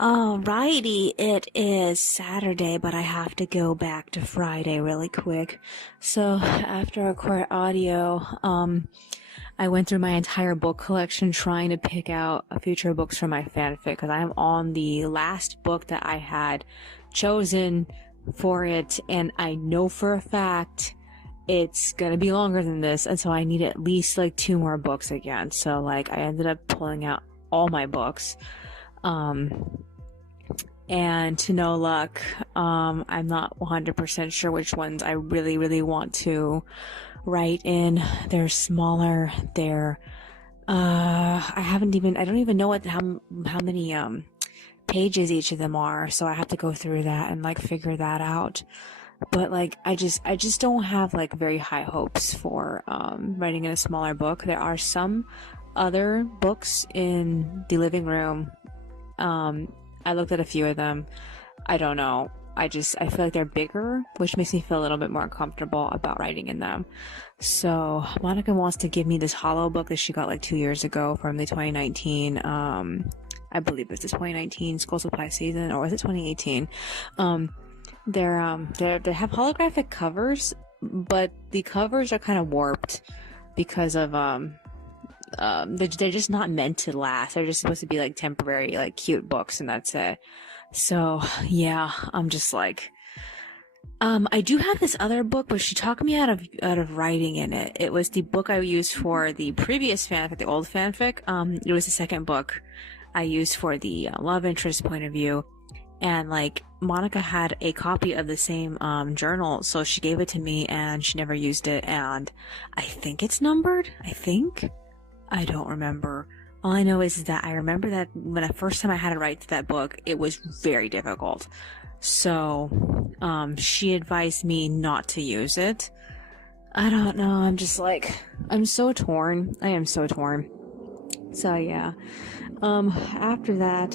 Alrighty, it is Saturday, but I have to go back to Friday really quick. So after I recorded audio, I went through my entire book collection trying to pick out future books for my fanfic because I'm on the last book that I had chosen for it, and I know for a fact it's gonna be longer than this, and so I need at least like two more books again. So like I ended up pulling out all my books. And to no luck, I'm not 100% sure which ones I really, really want to write in. They're smaller. I don't even know how many, pages each of them are. So I have to go through that and like figure that out. But like, I just don't have like very high hopes for, writing in a smaller book. There are some other books in the living room. I looked at a few of them. I don't know. I feel like they're bigger, which makes me feel a little bit more comfortable about writing in them. So Monica wants to give me this hollow book that she got like 2 years ago from the 2019, I believe it's the 2019 school supply season, or is it 2018? They have holographic covers, but the covers are kind of warped because of, they're just not meant to last. They're just supposed to be like temporary, like cute books, and that's it. So yeah, I'm just like, I do have this other book, but she talked me out of writing in it. It was the book I used for the previous fanfic, the old fanfic. It was the second book I used for the love interest point of view. And like Monica had a copy of the same journal, so she gave it to me and she never used it, and I think it's numbered. I don't remember. All I know is that I remember that when the first time I had to write that book, it was very difficult. So, she advised me not to use it. I don't know. I'm just like, I'm so torn. I am so torn. So yeah. After that,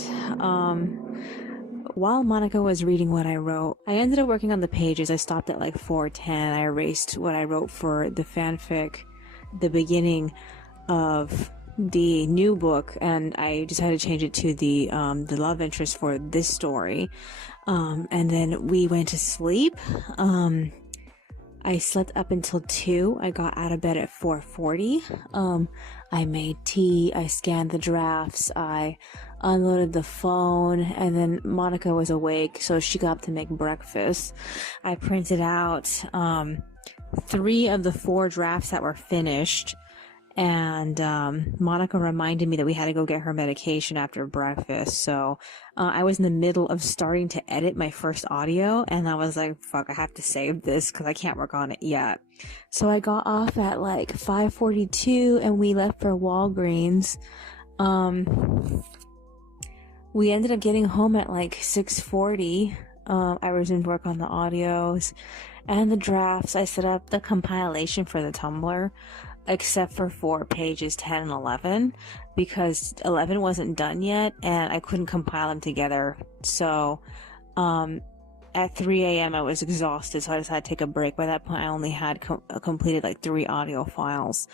while Monica was reading what I wrote, I ended up working on the pages. I stopped at like 410. I erased what I wrote for the fanfic, the beginning of the new book, and I decided to change it to the love interest for this story. And then we went to sleep. I slept up until 2. I got out of bed at 4:40. I made tea. I scanned the drafts. I unloaded the phone, and then Monica was awake, so she got up to make breakfast. I printed out 3 of the 4 drafts that were finished. And Monica reminded me that we had to go get her medication after breakfast. So I was in the middle of starting to edit my first audio, and I was like, fuck, I have to save this because I can't work on it yet. So I got off at like 5:42 and we left for Walgreens. We ended up getting home at like 6:40. I resumed work on the audios and the drafts. I set up the compilation for the Tumblr, except for pages 10 and 11, because 11 wasn't done yet and I couldn't compile them together. So at 3 a.m. I was exhausted, so I decided to take a break. By that point I only had completed like 3 audio files.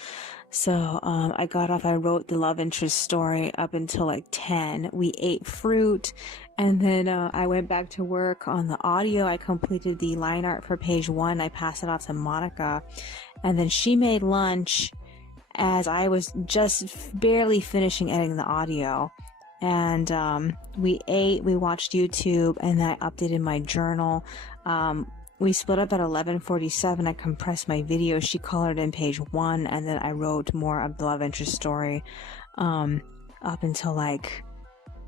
So I got off. I wrote the love interest story up until like 10. We ate fruit, and then I went back to work on the audio. I completed the line art for page 1. I passed it off to Monica, and then she made lunch as I was just barely finishing editing the audio. And we ate, we watched YouTube, and then I updated my journal. We split up at 11:47. I compressed my video. She colored in page 1, and then I wrote more of the love interest story up until like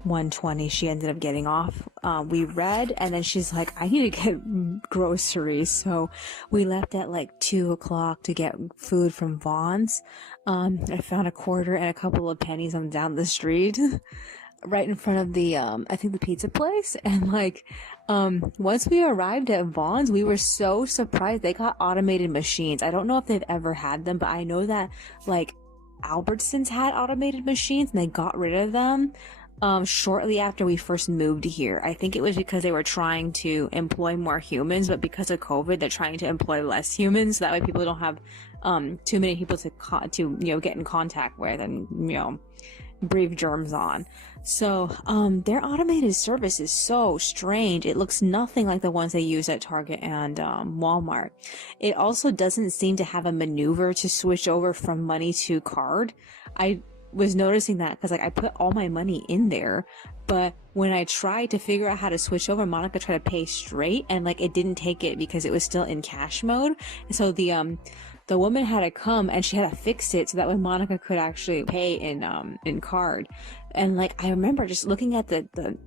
1:20. She ended up getting off. We read, and then she's like, I need to get groceries. So we left at like 2 o'clock to get food from Vaughn's. I found a quarter and a couple of pennies on down the street. Right in front of the, I think the pizza place. And like, once we arrived at Vaughn's, we were so surprised. They got automated machines. I don't know if they've ever had them, but I know that like Albertsons had automated machines and they got rid of them, shortly after we first moved here. I think it was because they were trying to employ more humans, but because of COVID, they're trying to employ less humans. So that way people don't have, too many people to get in contact with, and, breathe germs on. So, their automated service is so strange. It looks nothing like the ones they use at Target and Walmart. It also doesn't seem to have a maneuver to switch over from money to card. I was noticing that because like I put all my money in there, but when I tried to figure out how to switch over, Monica tried to pay straight and like it didn't take it because it was still in cash mode. And so the woman had to come and she had to fix it so that way Monica could actually pay in card. And like I remember just looking at the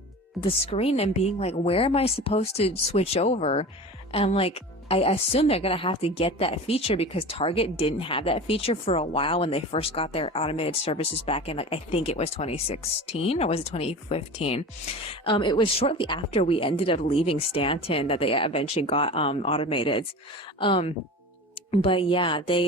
screen and being like, where am I supposed to switch over? And like I assume they're gonna have to get that feature because Target didn't have that feature for a while when they first got their automated services back in, like, I think it was 2016 or was it 2015? It was shortly after we ended up leaving Stanton that they eventually got automated. But yeah, they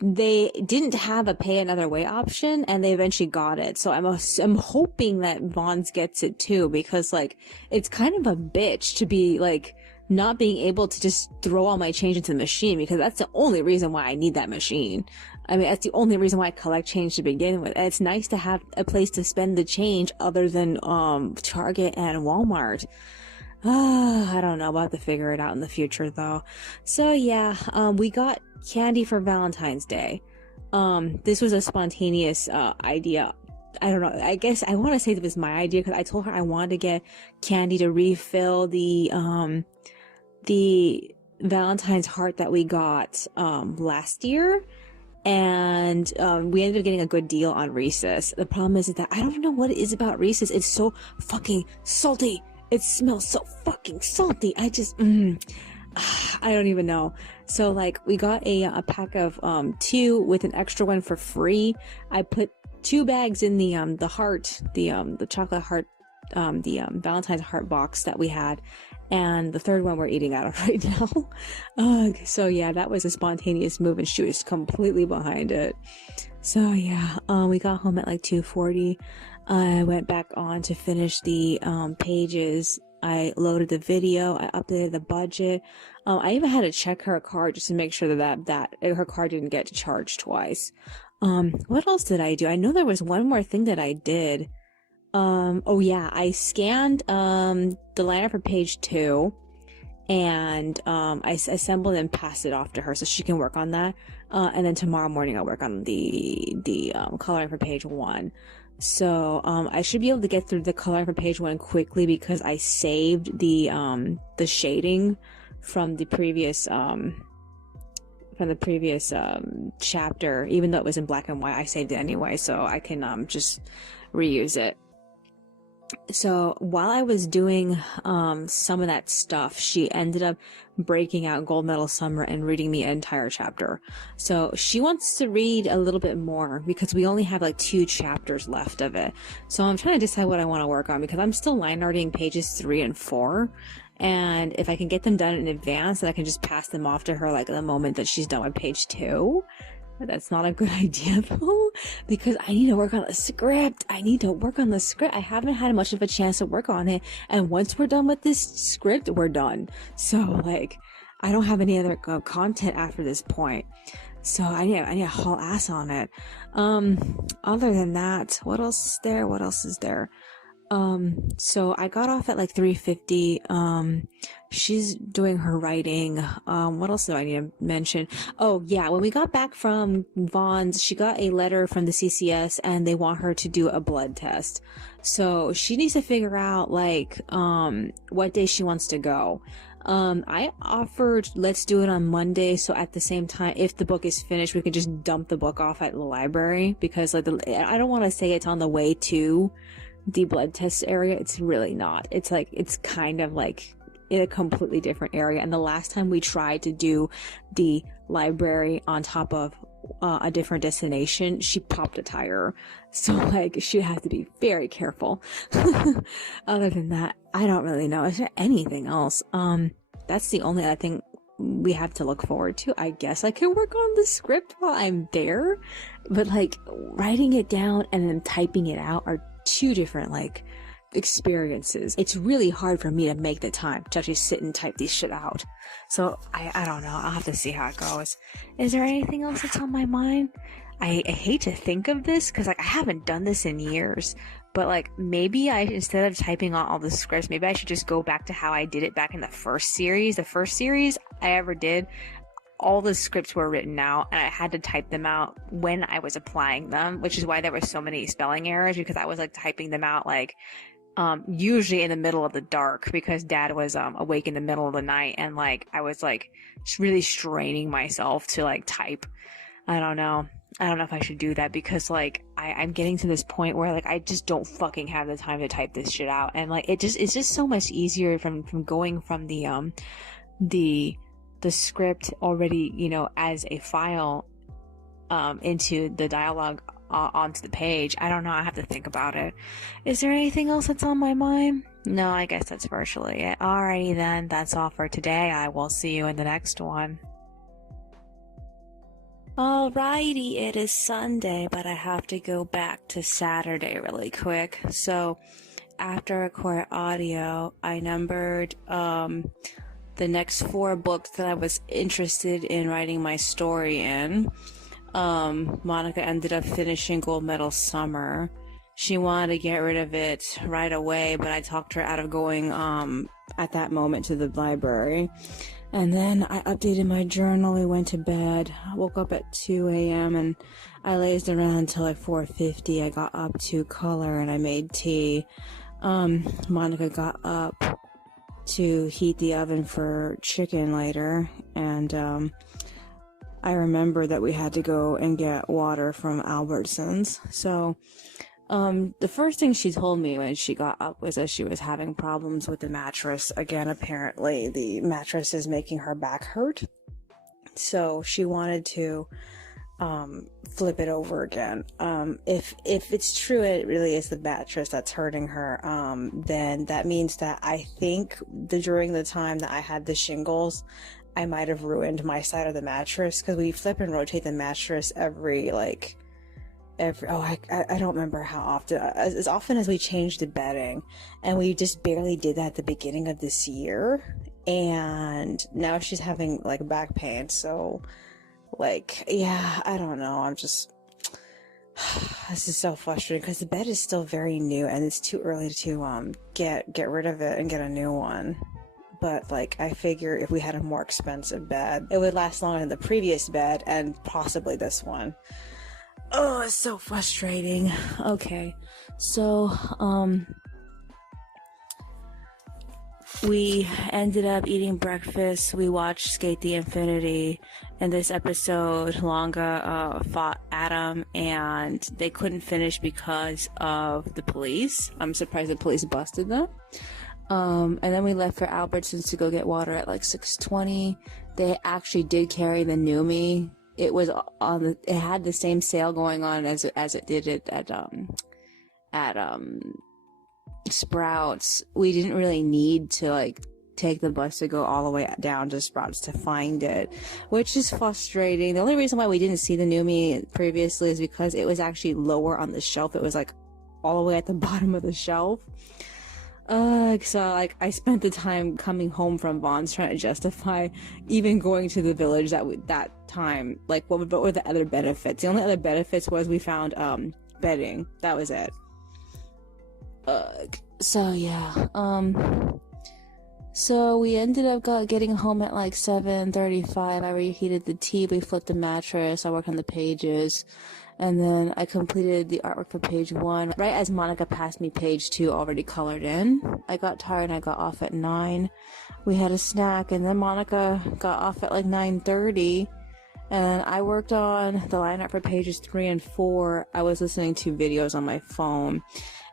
didn't have a pay another way option and they eventually got it. So I'm hoping that Vons gets it too, because like it's kind of a bitch to be like not being able to just throw all my change into the machine, because that's the only reason why I need that machine. I mean, that's the only reason why I collect change to begin with. And it's nice to have a place to spend the change other than Target and Walmart. I don't know. I'll have to figure it out in the future though. So yeah, we got candy for Valentine's Day. This was a spontaneous idea. I don't know. I guess I want to say that it was my idea because I told her I wanted to get candy to refill the Valentine's heart that we got last year. And we ended up getting a good deal on Reese's. The problem is that I don't know what it is about Reese's. It's so fucking salty. It smells so fucking salty. I just, I don't even know. So like we got a pack of 2 with an extra one for free. I put 2 bags in the heart, the chocolate heart, Valentine's heart box that we had. And the third one we're eating out of right now. So yeah, that was a spontaneous move and she was completely behind it. So yeah, we got home at like 2:40. I went back on to finish the pages. I loaded the video. I updated the budget. I even had to check her card just to make sure that her card didn't get charged twice. What else did I do? I know there was one more thing that I did. Oh yeah, I scanned the liner for page 2 and I assembled and passed it off to her so she can work on that. And then tomorrow morning I'll work on the coloring for page 1. So I should be able to get through the coloring for page 1 quickly because I saved the shading from the previous chapter. Even though it was in black and white, I saved it anyway, so I can just reuse it. So while I was doing some of that stuff, she ended up breaking out Gold Medal Summer and reading me an entire chapter. So she wants to read a little bit more because we only have like 2 chapters left of it. So I'm trying to decide what I want to work on because I'm still line arting pages 3 and 4. And if I can get them done in advance, then I can just pass them off to her like the moment that she's done with page 2. But that's not a good idea though, because I need to work on the script. I haven't had much of a chance to work on it. And once we're done with this script, we're done. So like, I don't have any other content after this point. So I need to haul ass on it. Other than that, what else is there? So I got off at like 3:50. She's doing her writing. What else do I need to mention? Oh yeah, when we got back from Vaughn's, she got a letter from the CCS and they want her to do a blood test. So she needs to figure out like, what day she wants to go. I offered let's do it on Monday, so at the same time, if the book is finished, we could just dump the book off at the library, because like I don't want to say it's on the way to the blood test area. It's really not. It's like, it's kind of like in a completely different area. And the last time we tried to do the library on top of a different destination, she popped a tire. So like, she has to be very careful. Other than that, I don't really know. Is there anything else? That's the only other thing we have to look forward to. I guess I can work on the script while I'm there, but like writing it down and then typing it out are 2 different like experiences. It's really hard for me to make the time to actually sit and type these shit out. So I don't know. I'll have to see how it goes. Is there anything else that's on my mind? I hate to think of this because like I haven't done this in years, but like maybe I, instead of typing out all the scripts, maybe I should just go back to how I did it back in the first series. The first series I ever did, all the scripts were written out and I had to type them out when I was applying them, which is why there were so many spelling errors, because I was like typing them out like usually in the middle of the dark, because dad was awake in the middle of the night, and like I was like really straining myself to like type. I don't know. I don't know if I should do that, because like I'm getting to this point where like I just don't fucking have the time to type this shit out, and like it's just so much easier from going from the script already, you know, as a file into the dialogue onto the page. I don't know. I have to think about it. Is there anything else that's on my mind? No, I guess that's virtually it. Alrighty then. That's all for today. I will see you in the next one. Alrighty, it is Sunday, but I have to go back to Saturday really quick. So, after I recorded audio, I numbered the next 4 books that I was interested in writing my story in. Monica ended up finishing Gold Medal Summer. She wanted to get rid of it right away, but I talked her out of going at that moment to the library. And then I updated my journal. We went to bed. I woke up at 2 a.m. and I lazed around until like 4:50. I got up to color and I made tea. Monica got up to heat the oven for chicken later, and I remember that we had to go and get water from Albertsons. So the first thing she told me when she got up was that she was having problems with the mattress. Again, apparently the mattress is making her back hurt. So she wanted to flip it over again. If it's true it really is the mattress that's hurting her, then that means that I think during the time that I had the shingles, I might have ruined my side of the mattress, because we flip and rotate the mattress every I don't remember how often, as often as we changed the bedding, and we just barely did that at the beginning of this year, and now she's having like back pain. So like, yeah, I don't know, I'm just this is so frustrating because the bed is still very new and it's too early to get rid of it and get a new one. But like, I figure if we had a more expensive bed, it would last longer than the previous bed and possibly this one. Oh, it's so frustrating. Okay, so we ended up eating breakfast. We watched Skate the Infinity. In this episode, Longa fought Adam, and they couldn't finish because of the police. I'm surprised the police busted them. And then we left for Albertsons to go get water at like 6:20. They actually did carry the Numi. It was it had the same sale going on as it did it at Sprouts. We didn't really need to like take the bus to go all the way down to Sprouts to find it, which is frustrating. The only reason why we didn't see the Numi previously is because it was actually lower on the shelf. It was like all the way at the bottom of the shelf. So like I spent the time coming home from Vaughn's trying to justify even going to the village that time. Like, what were the other benefits? The only other benefits was we found bedding. That was it. So yeah. So we ended up getting home at like 7:35. I reheated the tea. We flipped the mattress. I worked on the pages. And then I completed the artwork for page 1. Right as Monica passed me page 2 already colored in. I got tired and I got off at 9. We had a snack, and then Monica got off at like 9:30. And I worked on the line art for pages 3 and 4. I was listening to videos on my phone.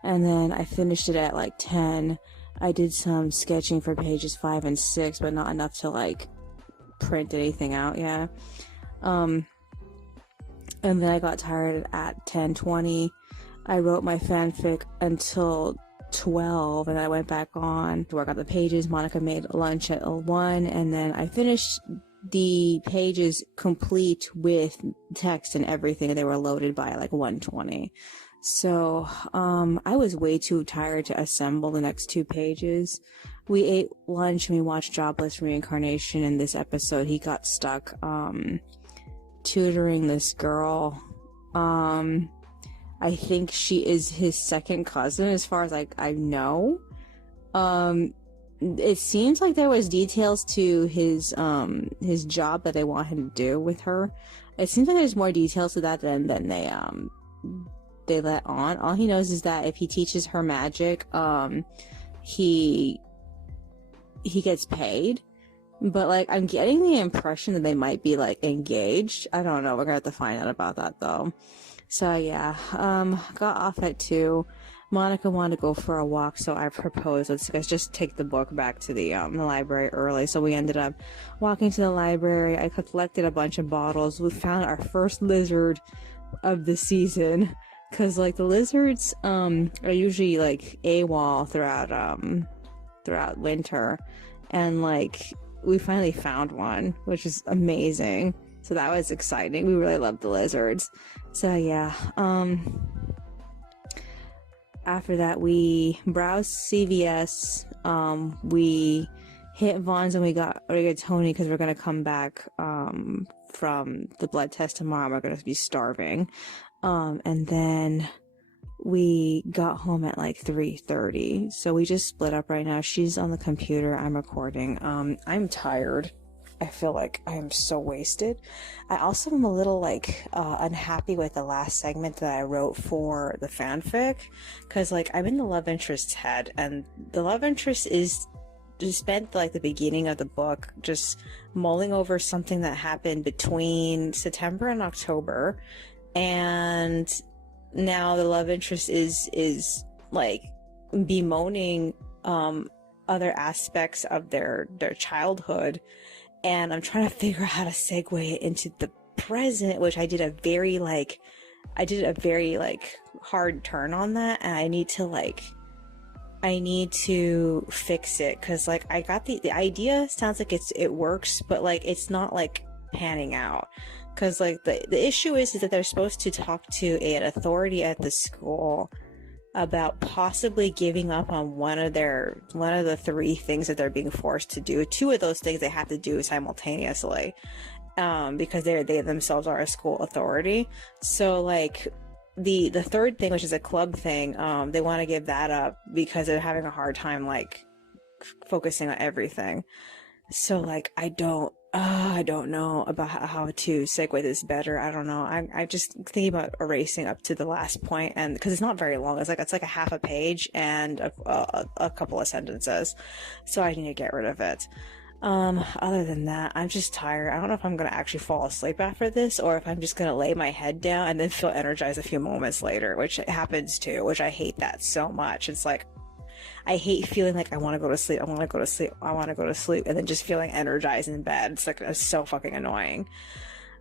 And then I finished it at like 10. I did some sketching for pages 5 and 6, but not enough to like print anything out, yeah. And then I got tired at 10:20. I wrote my fanfic until 12, and I went back on to work on the pages. Monica made lunch at 1, and then I finished the pages complete with text and everything, and they were loaded by like 1:20. So I was way too tired to assemble the next 2 pages. We ate lunch and we watched Jobless Reincarnation. In this episode, he got stuck tutoring this girl I think she is his second cousin, as far as I know. It seems like there was details to his job that they want him to do with her. It seems like there's more details to that than they let on. All he knows is that if he teaches her magic, he gets paid. But like, I'm getting the impression that they might be like engaged. I don't know. We're gonna have to find out about that though. So yeah, got off at 2. Monica wanted to go for a walk, so I proposed, let's just take the book back to the library early. So we ended up walking to the library. I collected a bunch of bottles. We found our first lizard of the season, because like the lizards are usually like AWOL throughout winter, and like we finally found one, which is amazing. So that was exciting. We really loved the lizards. So yeah, after that we browsed CVS, we hit Vons, and we got rigatoni because we're gonna come back from the blood test tomorrow. We're gonna be starving, and then we got home at like 3:30. So we just split up right now. She's on the computer, I'm recording. I'm tired. I feel like I am so wasted. I also am a little like unhappy with the last segment that I wrote for the fanfic, because like I'm in the love interest's head, and the love interest is just spent like the beginning of the book just mulling over something that happened between September and October, and now the love interest is like bemoaning other aspects of their childhood. And I'm trying to figure out how to segue it into the present, which I did a very hard turn on that, and I need to fix it, because like I got the idea sounds like it works, but like it's not like panning out, because like the issue is that they're supposed to talk to an authority at the school about possibly giving up on one of the 3 things that they're being forced to do. 2 of those things they have to do simultaneously, because they themselves are a school authority. So like the 3rd thing, which is a club thing, they want to give that up because they're having a hard time like focusing on everything. So like I don't know about how to segue this better. I don't know. I'm just thinking about erasing up to the last point, and because it's not very long, it's like a half a page and a couple of sentences, so I need to get rid of it. Other than that, I'm just tired. I don't know if I'm gonna actually fall asleep after this, or if I'm just gonna lay my head down and then feel energized a few moments later, which happens too, which I hate that so much. It's like, I hate feeling like I want to go to sleep, and then just feeling energized in bed. It's like, it's so fucking annoying.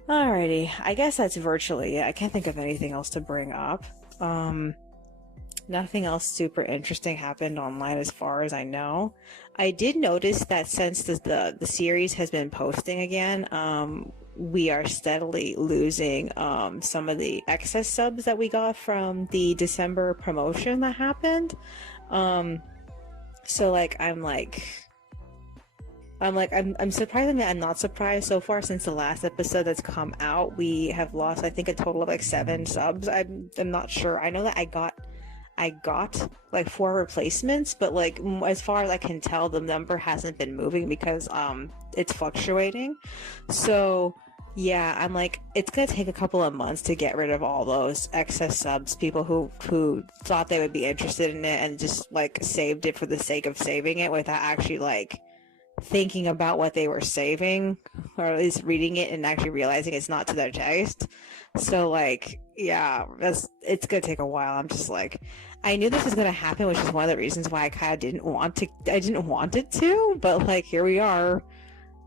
Alrighty, I guess that's virtually it. I can't think of anything else to bring up. Nothing else super interesting happened online as far as I know. I did notice that since the series has been posting again, we are steadily losing some of the excess subs that we got from the December promotion that happened. So like I'm surprised. I mean, I'm not surprised. So far since the last episode that's come out, we have lost, I think, a total of like 7 subs. I'm not sure. I know that I got like 4 replacements, but like as far as I can tell, the number hasn't been moving because it's fluctuating. So yeah, I'm like, it's gonna take a couple of months to get rid of all those excess subs, people who thought they would be interested in it and just like saved it for the sake of saving it without actually like thinking about what they were saving, or at least reading it and actually realizing it's not to their taste. So like, yeah, it's gonna take a while. I'm just like, I knew this was gonna happen, which is one of the reasons why I kind of didn't want it to, but like, here we are.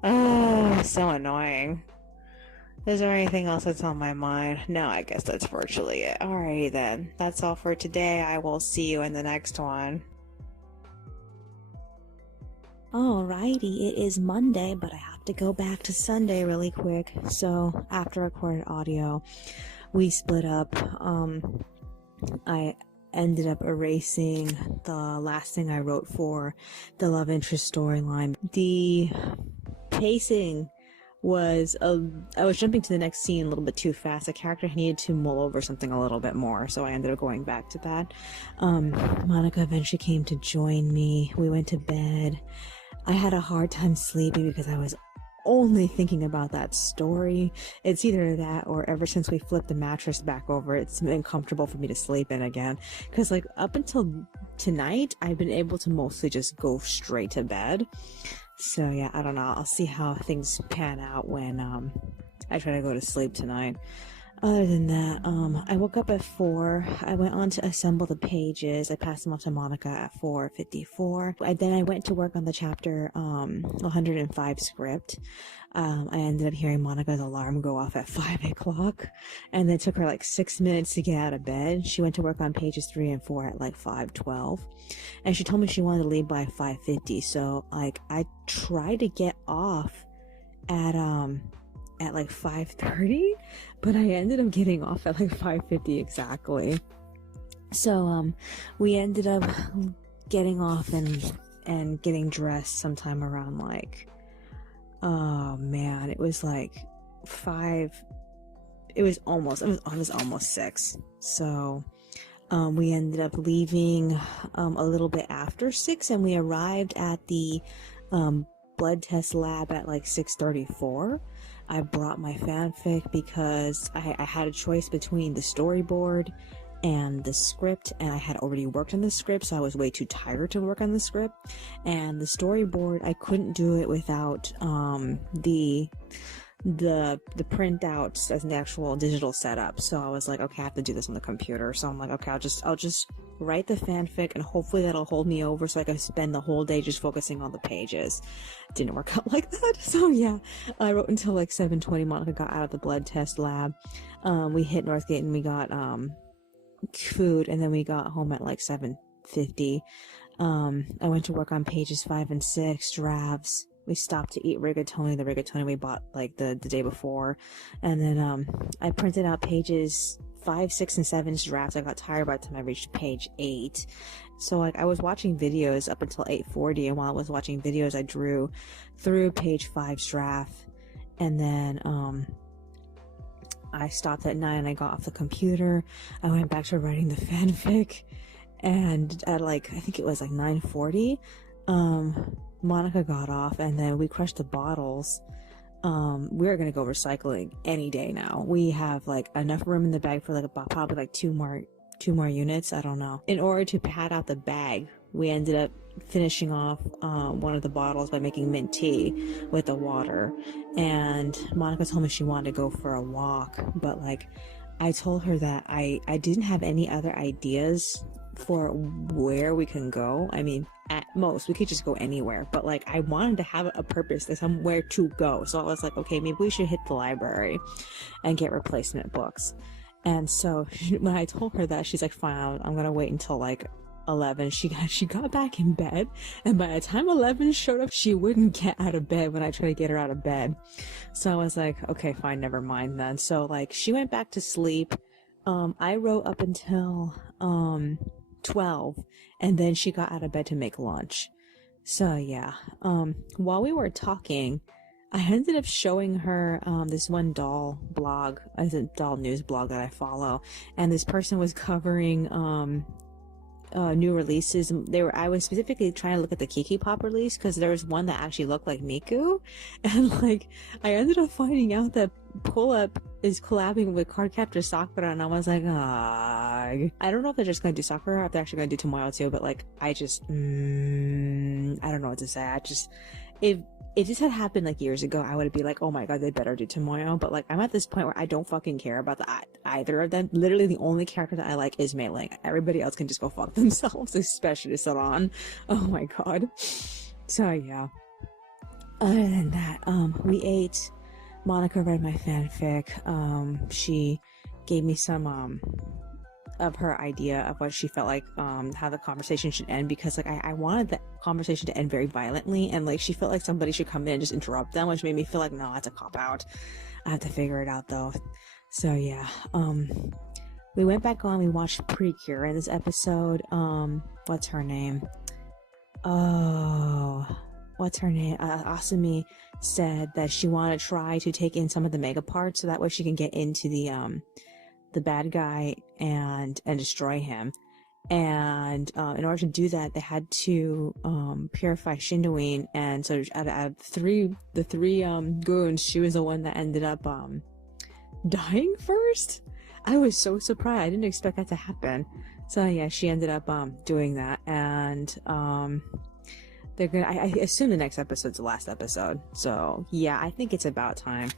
Oh, so annoying. Is there anything else that's on my mind? No, I guess that's virtually it. Alrighty then. That's all for today. I will see you in the next one. Alrighty, it is Monday, but I have to go back to Sunday really quick. So, after recorded audio, we split up. I ended up erasing the last thing I wrote for the love interest storyline. The pacing was I was jumping to the next scene a little bit too fast. The character needed to mull over something a little bit more, so I ended up going back to that. Monica eventually came to join me. We went to bed. I had a hard time sleeping because I was only thinking about that story. It's either that or ever since we flipped the mattress back over, it's been comfortable for me to sleep in again. Because like up until tonight, I've been able to mostly just go straight to bed. So yeah, I don't know. I'll see how things pan out when I try to go to sleep tonight. Other than that, I woke up at 4. I went on to assemble the pages. I passed them off to Monica at 4:54. Then I went to work on the chapter 105 script. I ended up hearing Monica's alarm go off at 5 o'clock, and it took her like 6 minutes to get out of bed. She went to work on pages 3 and 4 at like 5:12, and she told me she wanted to leave by 5:50. So like I tried to get off at like 5:30, but I ended up getting off at like 5:50 exactly. So we ended up getting off and getting dressed sometime around like, oh man, it was like 5. It was almost 6. So we ended up leaving a little bit after 6, and we arrived at the blood test lab at like 6:34. I brought my fanfic because I had a choice between the storyboard and the script, and I had already worked on the script, so I was way too tired to work on the script. And the storyboard, I couldn't do it without the printouts as an actual digital setup. So I was like, okay, I have to do this on the computer. So I'm like, okay, I'll just write the fanfic, and hopefully that'll hold me over so I can spend the whole day just focusing on the pages. It didn't work out like that. So yeah, I wrote until like 7:20. Monica got out of the blood test lab. We hit Northgate and we got food, and then we got home at like 7:50. I went to work on pages 5 and 6 drafts. We stopped to eat rigatoni, the rigatoni we bought like the day before. And then I printed out pages 5, 6, and 7 drafts. I got tired by the time I reached page 8. So like I was watching videos up until 8:40, and while I was watching videos, I drew through page 5's draft. And then I stopped at 9 and I got off the computer. I went back to writing the fanfic, and at like, I think it was like 9:40, Monica got off, and then we crushed the bottles. We're gonna go recycling any day now. We have like enough room in the bag for like probably like two more units. I don't know. In order to pad out the bag, we ended up finishing off one of the bottles by making mint tea with the water. And Monica told me she wanted to go for a walk, but like I told her that I didn't have any other ideas for where we can go. I mean, at most we could just go anywhere, but like I wanted to have a purpose, there's somewhere to go. So I was like, okay, maybe we should hit the library and get replacement books. And so when I told her that, she's like, fine, I'm gonna wait until like 11. She got back in bed, and by the time 11 showed up, she wouldn't get out of bed when I tried to get her out of bed. So I was like, okay, fine, never mind then. So like she went back to sleep. I wrote up until 12, and then she got out of bed to make lunch. So yeah, while we were talking, I ended up showing her this one doll blog, as a doll news blog that I follow, and this person was covering new releases. I was specifically trying to look at the Kiki Pop release because there was one that actually looked like Miku, and like I ended up finding out that Pull Up is collabing with Cardcaptor Sakura, and I was like, ah, I don't know if they're just gonna do Sakura or if they're actually gonna do Tomoyo too, but like I just I don't know what to say. If this had happened like years ago, I would be like, oh my god, they better do Tomoyo. But like I'm at this point where I don't fucking care about either of them. Literally the only character that I like is Mei Ling. Everybody else can just go fuck themselves, especially Salon. Oh my god. So yeah, other than that, we ate. Monica read my fanfic. She gave me some of her idea of what she felt like how the conversation should end, because like I wanted the conversation to end very violently, and like she felt like somebody should come in and just interrupt them, which made me feel like, no, that's a cop out. I have to figure it out though. So yeah, we went back on, we watched Precure in this episode. What's her name? Oh, what's her name? Asumi said that she wanted to try to take in some of the mega parts so that way she can get into the bad guy and destroy him. And in order to do that, they had to purify Shindoine, and so out of the three goons, she was the one that ended up dying first. I was so surprised. I didn't expect that to happen. So yeah, she ended up doing that, and they're gonna. I assume the next episode's the last episode. So yeah, I think it's about time.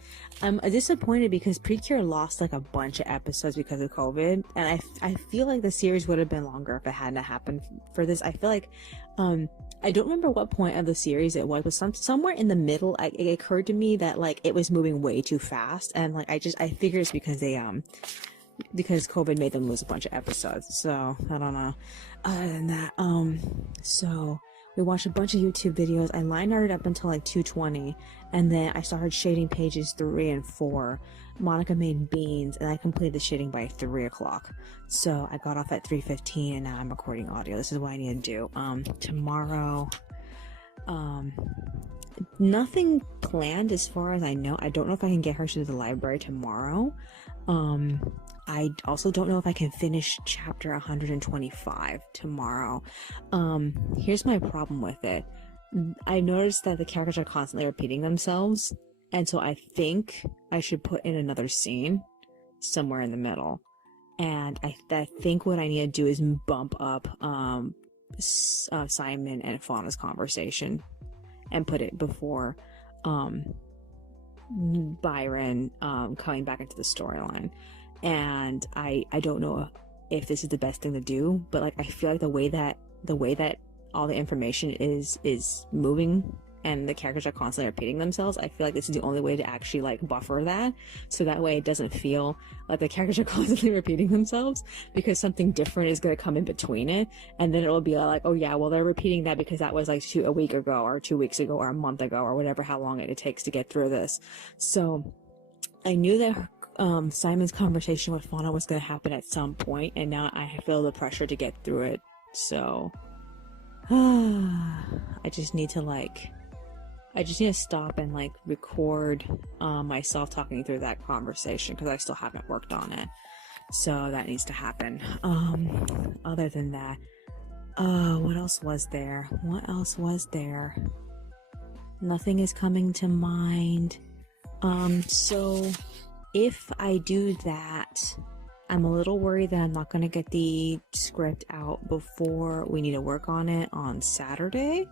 I'm disappointed because Precure lost like a bunch of episodes because of COVID, and I feel like the series would have been longer if it hadn't happened for this. I feel like I don't remember what point of the series it was, but somewhere in the middle, it occurred to me that like it was moving way too fast, and like I figured it's because because COVID made them lose a bunch of episodes. So I don't know. Other than that, so we watched a bunch of YouTube videos. I line arted up until like 2:20, and then I started shading pages 3 and 4. Monica made beans, and I completed the shading by 3 o'clock. So I got off at 3:15, and now I'm recording audio. This is what I need to do. Tomorrow, nothing planned as far as I know. I don't know if I can get her to the library tomorrow. I also don't know if I can finish chapter 125 tomorrow. Here's my problem with it. I noticed that the characters are constantly repeating themselves, and so I think I should put in another scene somewhere in the middle. And I think what I need to do is bump up Simon and Fauna's conversation and put it before Byron coming back into the storyline. And I don't know if this is the best thing to do, but like I feel like the way that all the information is moving and the characters are constantly repeating themselves, I feel like this is the only way to actually like buffer that, so that way it doesn't feel like the characters are constantly repeating themselves, because something different is going to come in between it, and then it'll be like, oh yeah, well they're repeating that because that was like a week ago or 2 weeks ago or a month ago or whatever, how long it takes to get through this. So I knew that Simon's conversation with Fauna was going to happen at some point, and now I feel the pressure to get through it. So I just need to stop and like record myself talking through that conversation, because I still haven't worked on it. So that needs to happen. Other than that, what else was there? Nothing is coming to mind. So if I do that, I'm a little worried that I'm not going to get the script out before we need to work on it on Saturday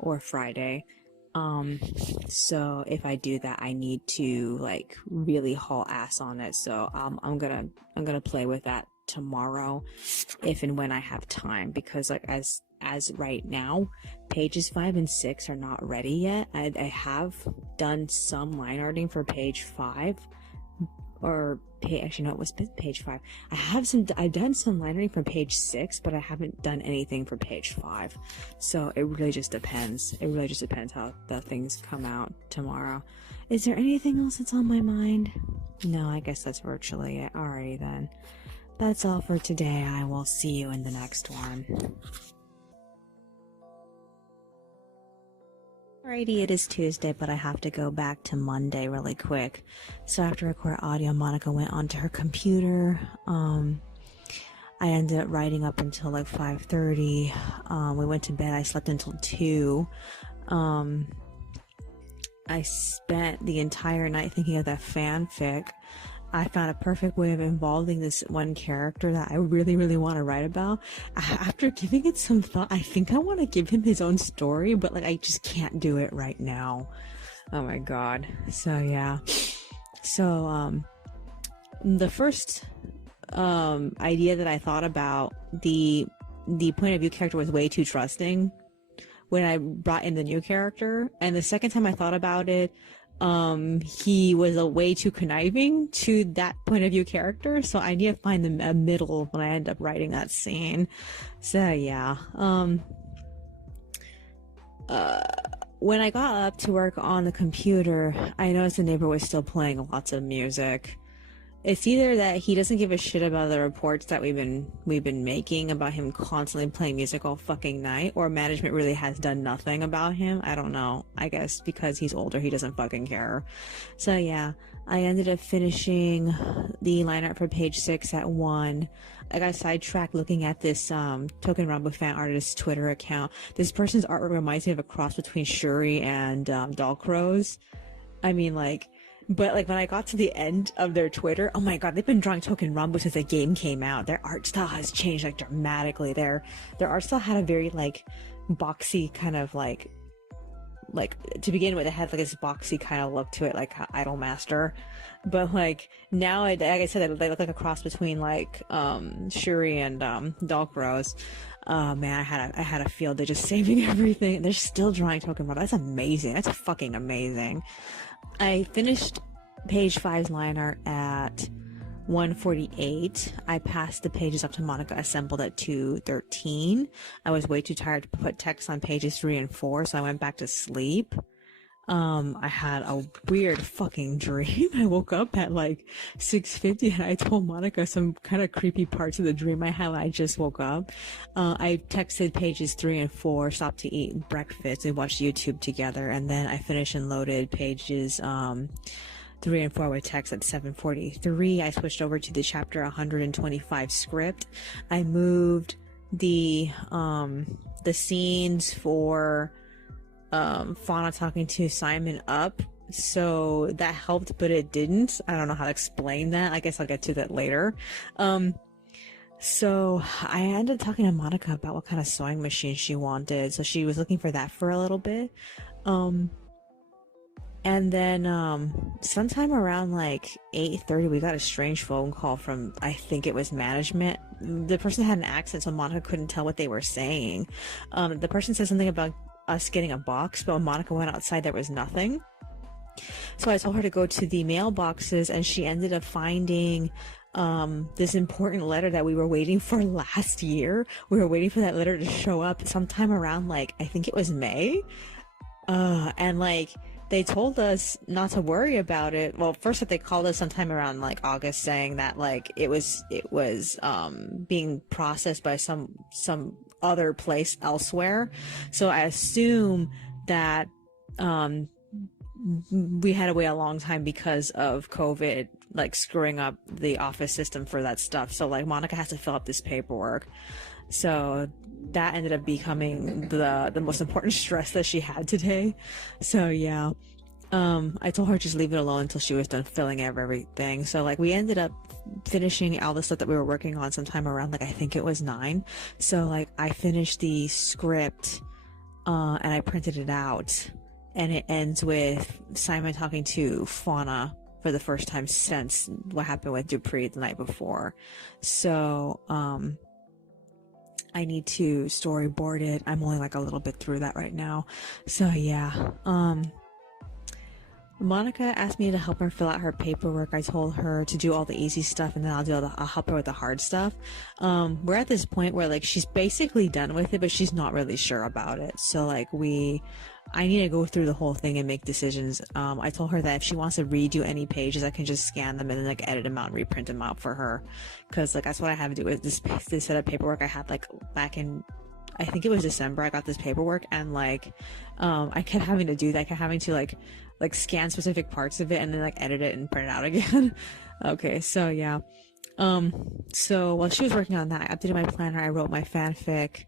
or Friday. So if I do that, I need to like really haul ass on it. So I'm gonna play with that tomorrow, if and when I have time, because like as right now, pages 5 and 6 are not ready yet. I have done some line arting for page 5, or actually no, it was page 5. I've done some line arting for page 6, but I haven't done anything for page 5. So it really just depends. It really just depends how the things come out tomorrow. Is there anything else that's on my mind? No, I guess that's virtually it. Alrighty then. That's all for today. I will see you in the next one. Alrighty, it is Tuesday, but I have to go back to Monday really quick. So after I recorded audio, Monica went onto her computer. I ended up writing up until like 5:30. We went to bed. I slept until 2. I spent the entire night thinking of that fanfic. I found a perfect way of involving this one character that I really, really want to write about. After giving it some thought, I think I want to give him his own story, but like I just can't do it right now. Oh my god. So yeah. So the first idea that I thought about, the point of view character was way too trusting when I brought in the new character, and the second time I thought about it, he was a way too conniving to that point of view character, so I need to find a middle when I end up writing that scene. So yeah. When I got up to work on the computer, I noticed the neighbor was still playing lots of music, It's either that he doesn't give a shit about the reports that we've been making about him constantly playing music all fucking night, or management really has done nothing about him. I don't know. I guess because he's older, he doesn't fucking care. So yeah, I ended up finishing the line art for page 6 at 1. I got sidetracked looking at this Token Rambo fan artist Twitter account. This person's artwork reminds me of a cross between Shuri and Doll Crows. I mean, like, but like when I got to the end of their Twitter, oh my god, they've been drawing Token Rambo since the game came out. Their art style has changed like dramatically. Their art style had a very like boxy kind of like to begin with, it had like this boxy kind of look to it, like Idolmaster. But like now, like I said, they look like a cross between like Shuri and Doll Crows. Man, I had a field day just saving everything. They're still drawing Token Rambo. That's amazing. That's fucking amazing. I finished page 5's line art at 1:48. I passed the pages up to Monica assembled at 2:13. I was way too tired to put text on pages 3 and 4, so I went back to sleep. I had a weird fucking dream. I woke up at like 6:50 and I told Monica some kind of creepy parts of the dream I had when I just woke up. I texted pages 3 and 4, stopped to eat breakfast, and watched YouTube together, and then I finished and loaded pages 3 and 4 with text at 7:43. I switched over to the chapter 125 script. I moved the scenes for Fauna talking to Simon up, so that helped, but it didn't. I don't know how to explain that. I guess I'll get to that later. So I ended up talking to Monica about what kind of sewing machine she wanted, so she was looking for that for a little bit. And then sometime around like 8:30, we got a strange phone call from, I think it was management. The person had an accent, so Monica couldn't tell what they were saying. The person said something about us getting a box, but when Monica went outside, there was nothing. So I told her to go to the mailboxes, and she ended up finding this important letter that we were waiting for last year. We were waiting for that letter to show up sometime around like, I think it was May. And like, they told us not to worry about it. Well, first that they called us sometime around like August, saying that like it was being processed by some other place elsewhere. So I assume that we had to wait a long time because of COVID, like screwing up the office system for that stuff. So like Monica has to fill up this paperwork. So that ended up becoming the most important stress that she had today. So yeah, I told her just leave it alone until she was done filling everything. So like we ended up finishing all the stuff that we were working on sometime around like, I think it was 9. So like I finished the script and I printed it out, and it ends with Simon talking to Fauna for the first time since what happened with Dupree the night before. So I need to storyboard it. I'm only like a little bit through that right now. So yeah, Monica asked me to help her fill out her paperwork. I told her to do all the easy stuff, and then I'll help her with the hard stuff. We're at this point where like she's basically done with it, but she's not really sure about it. So like I need to go through the whole thing and make decisions. I told her that if she wants to redo any pages, I can just scan them and then like edit them out and reprint them out for her, because like that's what I have to do with this set of paperwork I had like back in, I think it was December. I got this paperwork, and like I kept having to do that. I kept having to like scan specific parts of it and then like edit it and print it out again. Okay, so yeah. So while she was working on that, I updated my planner. I wrote my fanfic.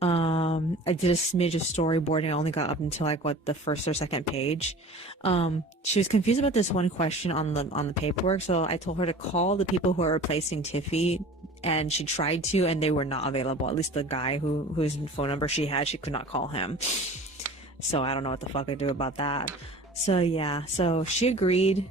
I did a smidge of storyboarding. I only got up until like the first or second page. She was confused about this one question on the paperwork, so I told her to call the people who are replacing Tiffy, and she tried to, and they were not available. At least the guy whose phone number she had, she could not call him. So I don't know what the fuck I do about that. So yeah, so she agreed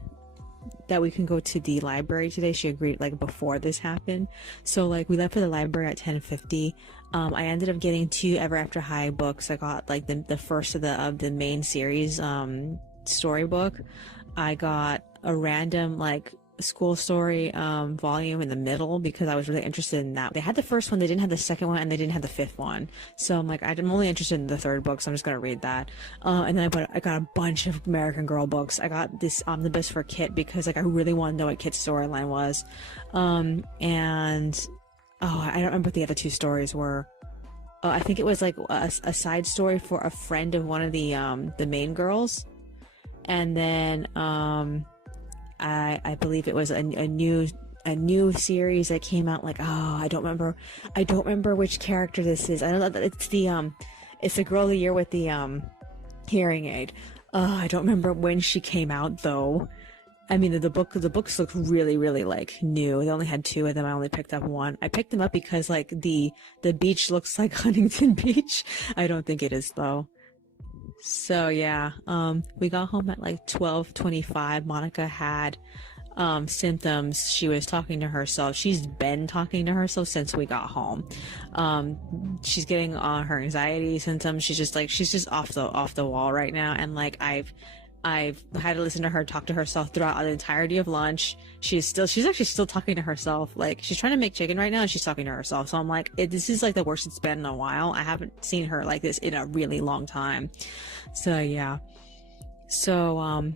that we can go to the library today. She agreed like before this happened. So like we left for the library at 10:50. I ended up getting 2 Ever After High books. I got like the first of the main series storybook. I got a random like school story volume in the middle because I was really interested in that. They had the first one, they didn't have the second one, and they didn't have the fifth one. So I'm like, I'm only interested in the third book, so I'm just gonna read that. And then I got a bunch of American Girl books. I got this omnibus for Kit because like I really wanted to know what Kit's storyline was. And I don't remember what the other two stories were. I think it was like a side story for a friend of one of the main girls, and then I believe it was a new series that came out. Like, I don't remember which character this is. I don't know that it's the girl of the year with the hearing aid. I don't remember when she came out though. I mean, the books look really, really like new. They only had two of them. I only picked up one. I picked them up because like the beach looks like Huntington Beach. I don't think it is though. So yeah, we got home at like 12:25. Monica had symptoms. She was talking to herself. She's been talking to herself since we got home. She's getting her anxiety symptoms. She's just off the wall right now. And like I've had to listen to her talk to herself throughout the entirety of lunch. She's actually still talking to herself. Like she's trying to make chicken right now and she's talking to herself. So I'm like, this is like the worst it's been in a while. I haven't seen her like this in a really long time. So yeah. So,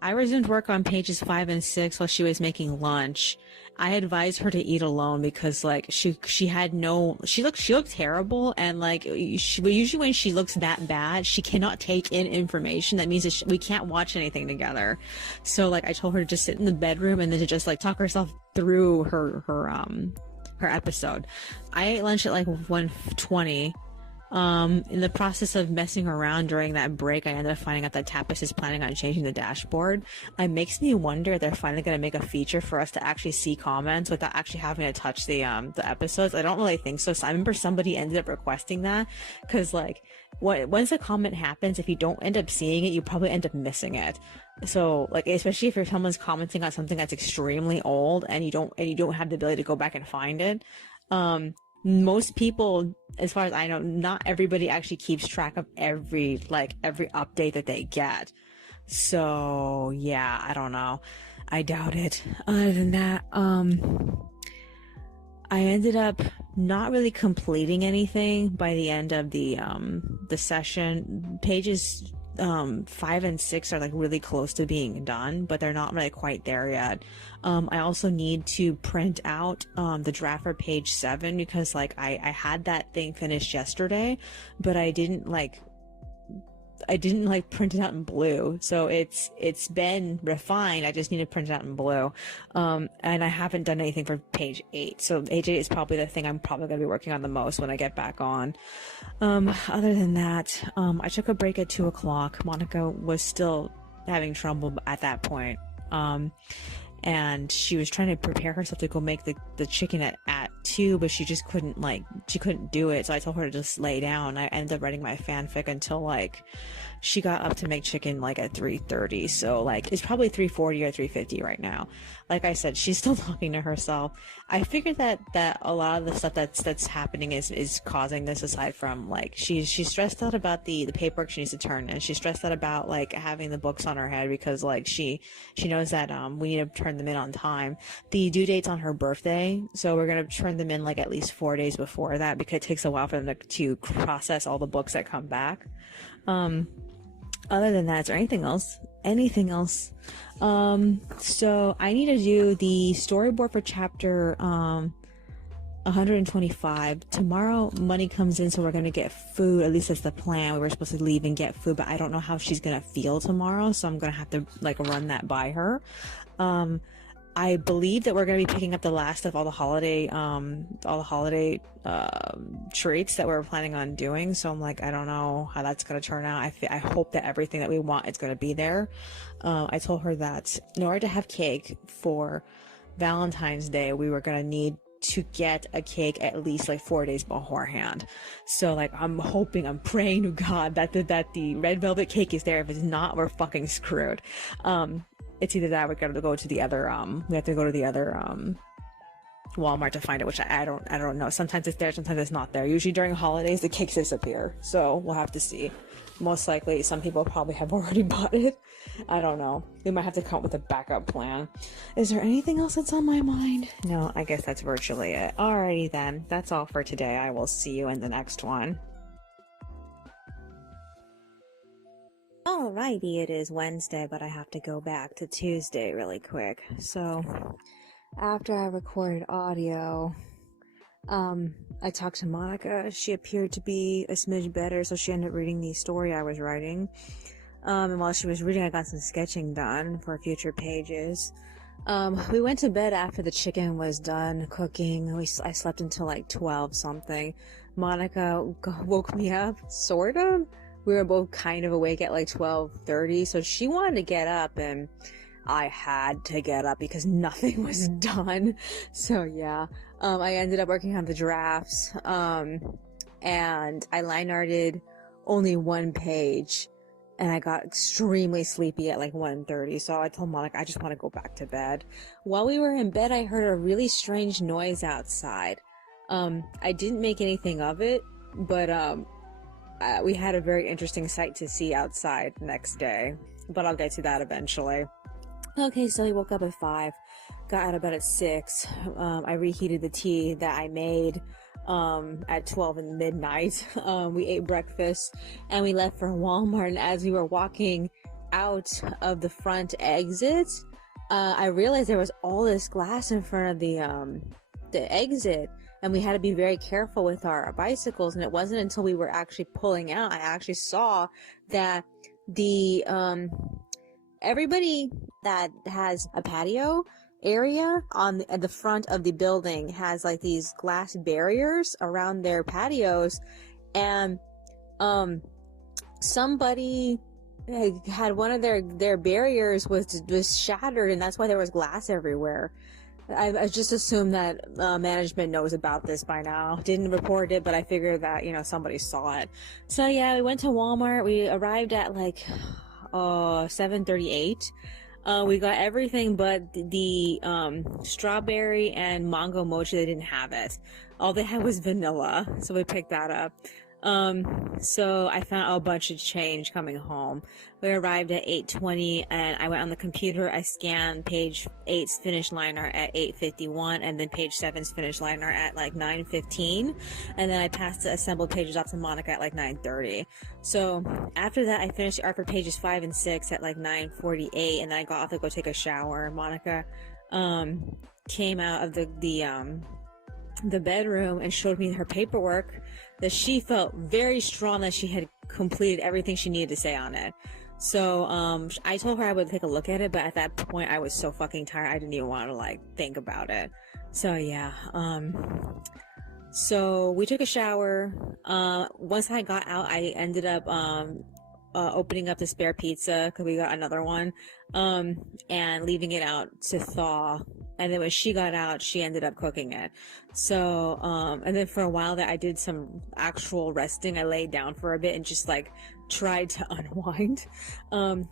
I resumed work on pages 5 and 6 while she was making lunch. I advised her to eat alone because like she looked terrible, and like usually when she looks that bad, she cannot take in information. That means that we can't watch anything together. So like I told her to just sit in the bedroom and then to just like talk herself through her episode. I ate lunch at like 1:20. In the process of messing around during that break, I ended up finding out that Tapas is planning on changing the dashboard. It makes me wonder if they're finally going to make a feature for us to actually see comments without actually having to touch the episodes. I don't really think so. So I remember somebody ended up requesting that because like once a comment happens, if you don't end up seeing it, you probably end up missing it. So like, especially if someone's commenting on something that's extremely old and you don't have the ability to go back and find it. Most people, as far as I know, not everybody actually keeps track of every update that they get. So yeah, I don't know. I doubt it. Other than that, I ended up not really completing anything by the end of the session. Pages 5 and 6 are like really close to being done, but they're not really quite there yet. I also need to print out the draft for page 7 because like I had that thing finished yesterday, but I didn't print it out in blue. So it's been refined. I just need to print it out in blue. And I haven't done anything for page 8. So page 8 is probably the thing I'm probably going to be working on the most when I get back on. Other than that, I took a break at 2:00. Monica was still having trouble at that point. And she was trying to prepare herself to go make the chicken at 2, but she just couldn't do it. So I told her to just lay down. I ended up writing my fanfic until like she got up to make chicken like at 3:30. So like it's probably 3:40 or 3:50 right now. Like I said, she's still talking to herself. I figured that a lot of the stuff that's happening is causing this, aside from like she's stressed out about the paperwork she needs to turn in. She's stressed out about like having the books on her head because like she knows that we need to turn them in on time. The due date's on her birthday, so we're gonna turn them in like at least 4 days before that because it takes a while for them to process all the books that come back. Other than that, is there anything else? So I need to do the storyboard for chapter 125. Tomorrow money comes in, so we're gonna get food. At least that's the plan. We were supposed to leave and get food, but I don't know how she's gonna feel tomorrow, so I'm gonna have to like run that by her. I believe that we're going to be picking up the last of all the holiday treats that we're planning on doing. So I'm like, I don't know how that's going to turn out. I hope that everything that we want is going to be there. I told her that in order to have cake for Valentine's Day, we were going to need to get a cake at least like 4 days beforehand. So like I'm praying to God that the red velvet cake is there. If it's not, we're fucking screwed. It's either that or we have to go to the other Walmart to find it, which I don't know. Sometimes it's there, sometimes it's not there. Usually during holidays, the cakes disappear. So we'll have to see. Most likely, some people probably have already bought it. I don't know. We might have to come up with a backup plan. Is there anything else that's on my mind? No, I guess that's virtually it. Alrighty then. That's all for today. I will see you in the next one. Alrighty, it is Wednesday, but I have to go back to Tuesday really quick. So, after I recorded audio, I talked to Monica. She appeared to be a smidge better, so she ended up reading the story I was writing. And while she was reading, I got some sketching done for future pages. We went to bed after the chicken was done cooking. I slept until like 12 something. Monica woke me up, sort of. We were both kind of awake at like 12:30, so she wanted to get up, and I had to get up because nothing was done. So yeah, I ended up working on the drafts, and I line arted only one page, and I got extremely sleepy at like 1:30. So I told Monica, I just want to go back to bed. While we were in bed, I heard a really strange noise outside. I didn't make anything of it, but we had a very interesting sight to see outside the next day, but I'll get to that eventually. Okay, so we woke up at 5, got out of bed at 6. I reheated the tea that I made at 12 in midnight. We ate breakfast and we left for Walmart, and as we were walking out of the front exit, I realized there was all this glass in front of the exit, and we had to be very careful with our bicycles. And it wasn't until we were actually pulling out, I actually saw that the everybody that has a patio area at the front of the building has like these glass barriers around their patios, and somebody had one of their barriers was shattered, and that's why there was glass everywhere. I just assumed that management knows about this by now. Didn't report it, but I figured that, somebody saw it. So yeah, we went to Walmart. We arrived at like 7:38. We got everything but the strawberry and mango mochi. They didn't have it. All they had was vanilla, so we picked that up. So I found a bunch of change coming home. We arrived at 8:20, and I went on the computer. I scanned page 8's finish liner at 8:51, and then page 7's finish liner at like 9:15, and then I passed the assembled pages off to Monica at like 9:30. So after that, I finished the art for pages 5 and 6 at like 9:48, and then I got off to go take a shower. Monica came out of the bedroom and showed me her paperwork, that she felt very strong that she had completed everything she needed to say on it. So I told her I would take a look at it, but at that point I was so fucking tired I didn't even want to like think about it. So yeah, so we took a shower. Once I got out, I ended up opening up the spare pizza because we got another one, and leaving it out to thaw. And then when she got out, she ended up cooking it. So, and then for a while that I did some actual resting. I laid down for a bit and just like tried to unwind.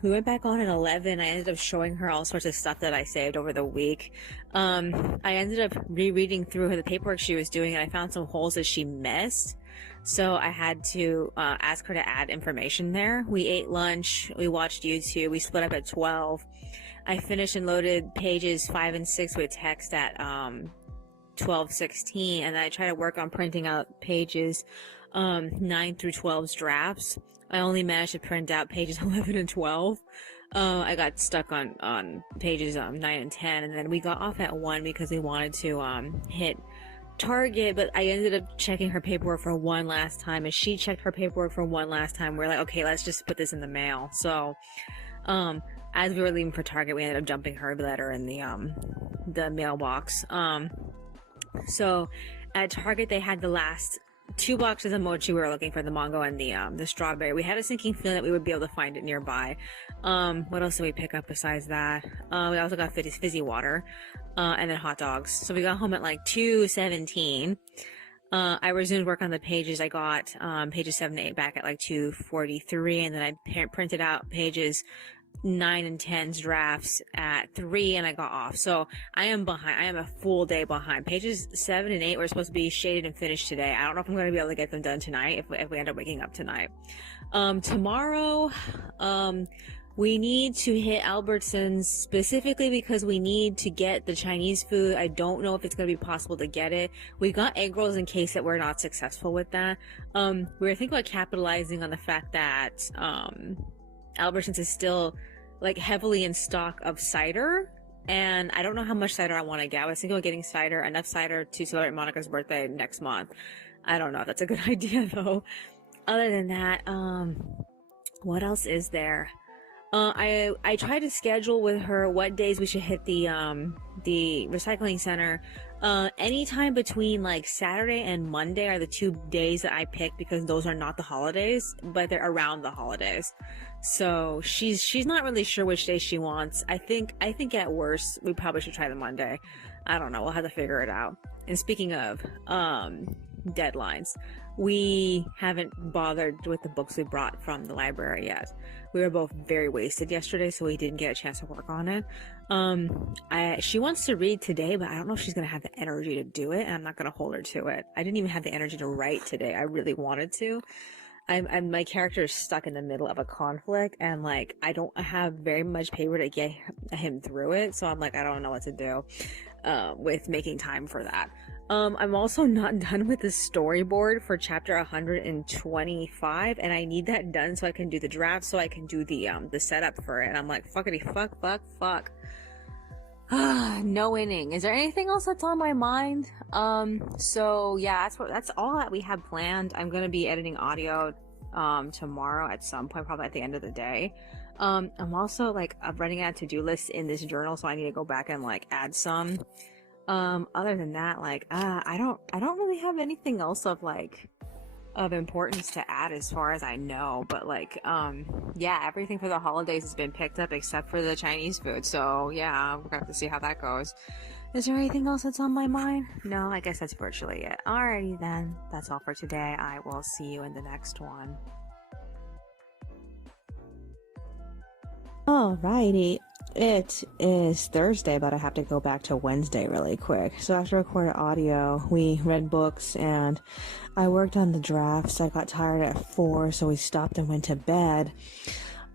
We went back on at 11. I ended up showing her all sorts of stuff that I saved over the week. I ended up rereading through the paperwork she was doing, and I found some holes that she missed. So I had to ask her to add information there. We ate lunch. We watched YouTube. We split up at 12. I finished and loaded pages 5 and 6 with text at 12:16, and then I tried to work on printing out pages 9 through 12's drafts. I only managed to print out pages 11 and 12. I got stuck on pages 9 and 10, and then we got off at 1 because we wanted to hit Target, but I ended up checking her paperwork for one last time, and she checked her paperwork for one last time. We're like, okay, let's just put this in the mail. So as we were leaving for Target, we ended up dumping her letter in the mailbox. So at Target, they had the last 2 boxes of mochi. We were looking for the mango and the strawberry. We had a sinking feeling that we would be able to find it nearby. What else did we pick up besides that? We also got fizzy water, and then hot dogs. So we got home at like 2:17. I resumed work on the pages. I got pages 7 to 8 back at like 2:43, and then I printed out pages 9 and 10's drafts at 3 and I got off. So I am behind. I am a full day behind. Pages 7 and 8 were supposed to be shaded and finished today. I don't know if I'm going to be able to get them done tonight if we end up waking up tonight. Tomorrow, we need to hit Albertsons specifically because we need to get the Chinese food. I don't know if it's going to be possible to get it. We got egg rolls in case that we're not successful with that. We were thinking about capitalizing on the fact that Albertsons is still like heavily in stock of cider, and I don't know how much cider I want to get. I was thinking about getting cider, enough cider to celebrate Monica's birthday next month. I don't know if that's a good idea though. Other than that, what else is there? I tried to schedule with her what days we should hit the recycling center. Anytime between like Saturday and Monday are the 2 days that I picked because those are not the holidays, but they're around the holidays. So she's not really sure which day she wants. I think at worst we probably should try the Monday. I don't know. We'll have to figure it out. And speaking of deadlines, we haven't bothered with the books we brought from the library yet. We were both very wasted yesterday, so we didn't get a chance to work on it. She wants to read today, but I don't know if she's going to have the energy to do it, and I'm not going to hold her to it. I didn't even have the energy to write today. I really wanted to. My character is stuck in the middle of a conflict, and like I don't have very much paper to get him through it, so I'm like, I don't know what to do with making time for that. I'm also not done with the storyboard for chapter 125, and I need that done so I can do the draft, so I can do the setup for it. And I'm like, fuck. No inning. Is there anything else that's on my mind? So yeah, that's all that we have planned. I'm gonna be editing audio tomorrow at some point, probably at the end of the day. I'm also like running out to-do lists in this journal, so I need to go back and like add some. Other than that, like I don't really have anything else of importance to add as far as I know, but like yeah, everything for the holidays has been picked up except for the Chinese food, so yeah, we're gonna have to see how that goes. Is there anything else that's on my mind? No, I guess that's virtually it. Alrighty then, that's all for today. I will see you in the next one. Alrighty, it is Thursday, but I have to go back to Wednesday really quick. So after recorded audio, we read books and I worked on the drafts. I got tired at 4, so we stopped and went to bed.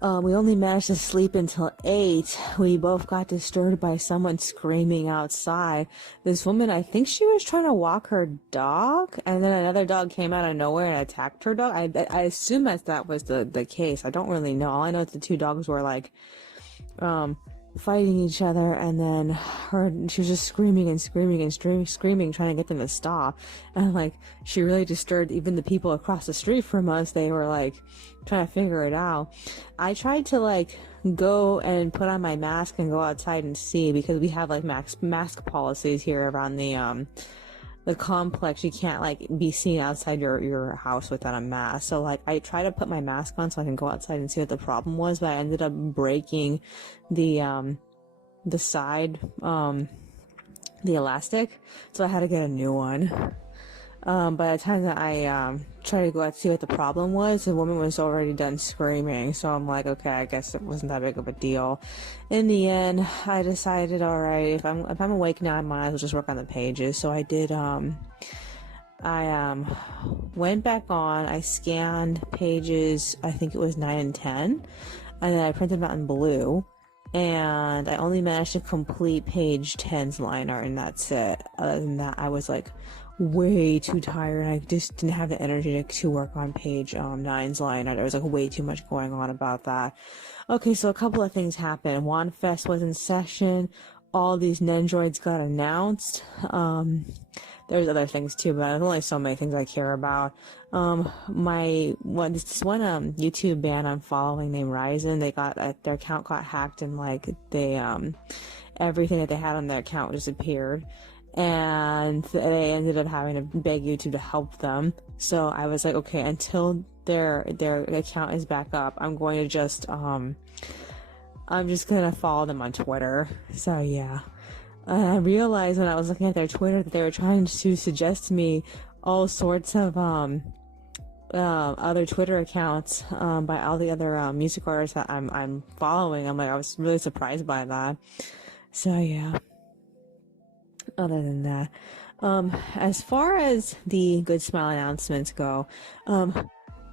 We only managed to sleep until 8. We both got disturbed by someone screaming outside. This woman, I think she was trying to walk her dog, and then another dog came out of nowhere and attacked her dog. I assume that was the case. I don't really know. All I know is the 2 dogs were like fighting each other, and then she was just screaming, trying to get them to stop. And like, she really disturbed even the people across the street from us. They were like trying to figure it out. I tried to like go and put on my mask and go outside and see, because we have like mask policies here around the complex. You can't like be seen outside your house without a mask. So like I try to put my mask on so I can go outside and see what the problem was, but I ended up breaking the side, the elastic, so I had to get a new one. By the time that I tried to go out to see what the problem was, the woman was already done screaming, so I'm like, okay, I guess it wasn't that big of a deal. In the end, I decided, alright, if I'm awake now, I might as well just work on the pages. So I did, I went back on, I scanned pages, I think it was 9 and 10, and then I printed them out in blue, and I only managed to complete page 10's line art, and that's it. Other than that, I was like way too tired, and I just didn't have the energy to work on page 9's line art. There was like way too much going on about that. Okay, so a couple of things happened. WanFest was in session. All these Nendroids got announced. There's other things too, but there's only so many things I care about. This one YouTube band I'm following named Ryzen, they got their account got hacked, and like they everything that they had on their account disappeared, and they ended up having to beg YouTube to help them. So I was like, okay, until their account is back up, I'm just gonna follow them on Twitter. So yeah. I realized when I was looking at their Twitter that they were trying to suggest to me all sorts of other Twitter accounts by all the other music artists that I'm following. I was really surprised by that. So yeah. Other than that, as far as the Good Smile announcements go,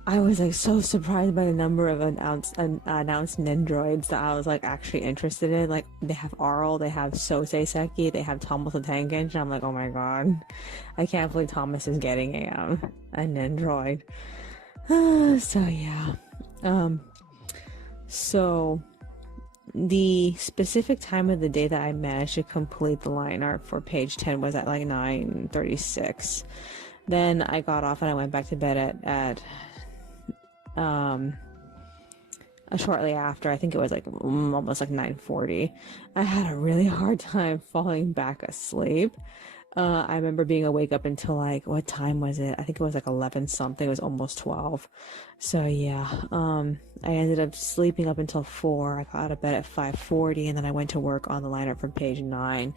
I was like so surprised by the number of announced Nendroids that I was like actually interested in. Like they have Arl, they have Sosei Seki, they have Thomas the Tank Engine. I'm like, oh my god, I can't believe Thomas is getting a Nendroid. So yeah, so the specific time of the day that I managed to complete the line art for page 10 was at like 9:36. Then I got off and I went back to bed at shortly after. I think it was like almost like 9:40. I had a really hard time falling back asleep. I remember being awake up until like, what time was it? I think it was like 11 something. It was almost 12. So yeah, I ended up sleeping up until 4. I got out of bed at 5:40 and then I went to work on the lineup from page 9.